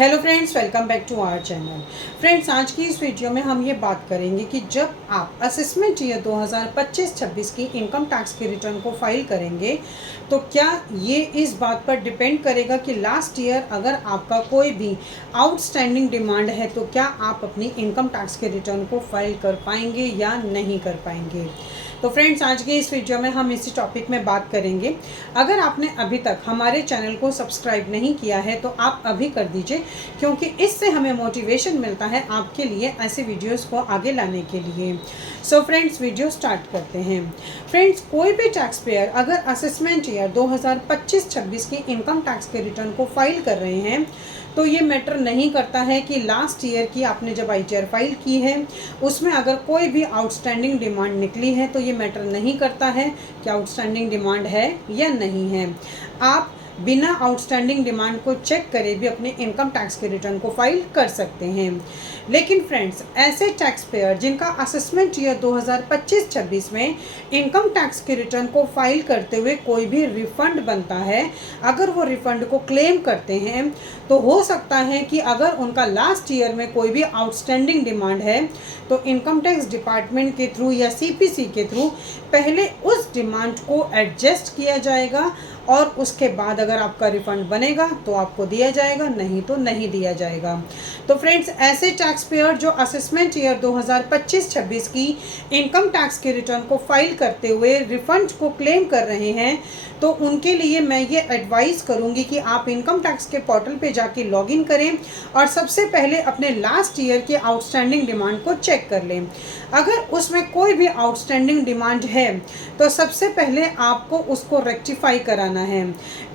Hello friends, welcome back to our channel. Friends, आज की इस वीडियो में हम ये बात करेंगे कि जब आप असेसमेंट ईयर 2025-26 की इनकम टैक्स की रिटर्न को फाइल करेंगे तो क्या ये इस बात पर डिपेंड करेगा कि लास्ट ईयर अगर आपका कोई भी आउटस्टैंडिंग डिमांड है तो क्या आप अपनी इनकम टैक्स के रिटर्न को फाइल कर पाएंगे या नहीं कर पाएंगे। तो फ्रेंड्स, आज के इस वीडियो में हम इसी टॉपिक में बात करेंगे। अगर आपने अभी तक हमारे चैनल को सब्सक्राइब नहीं किया है तो आप अभी कर दीजिए, क्योंकि इससे हमें मोटिवेशन मिलता है आपके लिए ऐसे वीडियोस को आगे लाने के लिए। सो फ्रेंड्स, वीडियो स्टार्ट करते हैं। फ्रेंड्स, कोई भी टैक्स पेयर अगर असेसमेंट ईयर 2025-26 की इनकम टैक्स के रिटर्न को फाइल कर रहे हैं तो ये मैटर नहीं करता है कि लास्ट ईयर की आपने जब ITR फाइल की है उसमें अगर कोई भी आउटस्टैंडिंग डिमांड निकली है तो ये मैटर नहीं करता है कि आउटस्टैंडिंग डिमांड है या नहीं है। आप बिना आउटस्टैंडिंग डिमांड को चेक करे भी अपने इनकम टैक्स के रिटर्न को फाइल कर सकते हैं। लेकिन फ्रेंड्स, ऐसे टैक्स पेयर जिनका असेसमेंट ईयर 2025-26 में इनकम टैक्स के रिटर्न को फाइल करते हुए कोई भी रिफंड बनता है, अगर वो रिफंड को क्लेम करते हैं तो हो सकता है कि अगर उनका लास्ट ईयर में कोई भी आउटस्टैंडिंग डिमांड है तो इनकम टैक्स डिपार्टमेंट के थ्रू या CPC के थ्रू पहले उस डिमांड को एडजस्ट किया जाएगा और उसके बाद अगर आपका रिफंड बनेगा तो आपको दिया जाएगा, नहीं तो नहीं दिया जाएगा। तो फ्रेंड्स, ऐसे टैक्स पेयर जो असेसमेंट ईयर 2025-26 की इनकम टैक्स के रिटर्न को फाइल करते हुए रिफंड को क्लेम कर रहे हैं तो उनके लिए मैं ये एडवाइस करूंगी कि आप इनकम टैक्स के पोर्टल पे जाके लॉगिन करें और सबसे पहले अपने लास्ट ईयर के आउटस्टैंडिंग डिमांड को चेक कर लें। अगर उसमें कोई भी आउटस्टैंडिंग डिमांड है तो सबसे पहले आपको उसको रेक्टिफाई कराना है।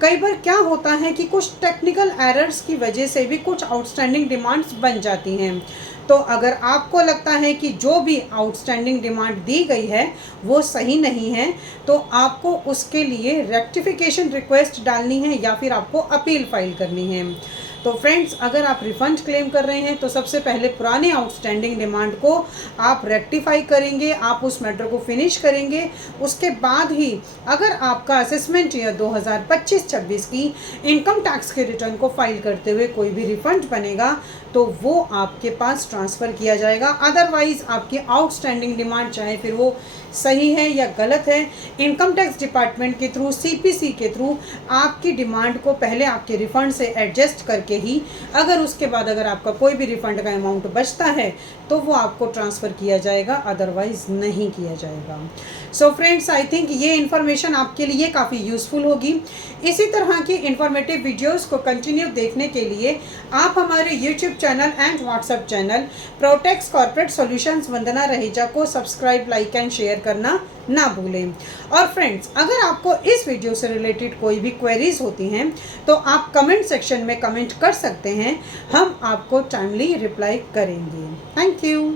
कई बार क्या होता है कि कुछ टेक्निकल एरर्स की वजह से भी कुछ आउटस्टैंडिंग डिमांड्स बन जाती हैं। तो अगर आपको लगता है कि जो भी आउटस्टैंडिंग डिमांड दी गई है वो सही नहीं है तो आपको उसके लिए रेक्टिफिकेशन रिक्वेस्ट डालनी है या फिर आपको अपील फाइल करनी है। तो फ्रेंड्स, अगर आप रिफंड क्लेम कर रहे हैं तो सबसे पहले पुराने आउटस्टैंडिंग डिमांड को आप रेक्टिफाई करेंगे, आप उस मैटर को फिनिश करेंगे। उसके बाद ही अगर आपका असेसमेंट ईयर 2025-26 की इनकम टैक्स के रिटर्न को फाइल करते हुए कोई भी रिफंड बनेगा तो वो आपके पास ट्रांसफ़र किया जाएगा। अदरवाइज़ आपकी आउटस्टैंडिंग डिमांड चाहे फिर वो सही है या गलत है, इनकम टैक्स डिपार्टमेंट के थ्रू CPC के थ्रू आपकी डिमांड को पहले आपके रिफ़ंड से एडजस्ट करके ही अगर उसके बाद अगर आपका कोई भी रिफ़ंड का अमाउंट बचता है तो वो आपको ट्रांसफ़र किया जाएगा, अदरवाइज़ नहीं किया जाएगा। सो फ्रेंड्स, आई थिंक ये इन्फॉर्मेशन आपके लिए काफ़ी यूज़फुल होगी। इसी तरह की इन्फॉर्मेटिव वीडियोज़ को कंटिन्यू देखने के लिए आप हमारे YouTube channel and WhatsApp channel Protex corporate solutions Vandana Raheja को सब्सक्राइब, लाइक एंड शेयर करना ना भूलें। और फ्रेंड्स, अगर आपको इस वीडियो से रिलेटेड कोई भी क्वेरीज होती हैं तो आप कमेंट सेक्शन में कमेंट कर सकते हैं, हम आपको टाइमली रिप्लाई करेंगे। Thank you.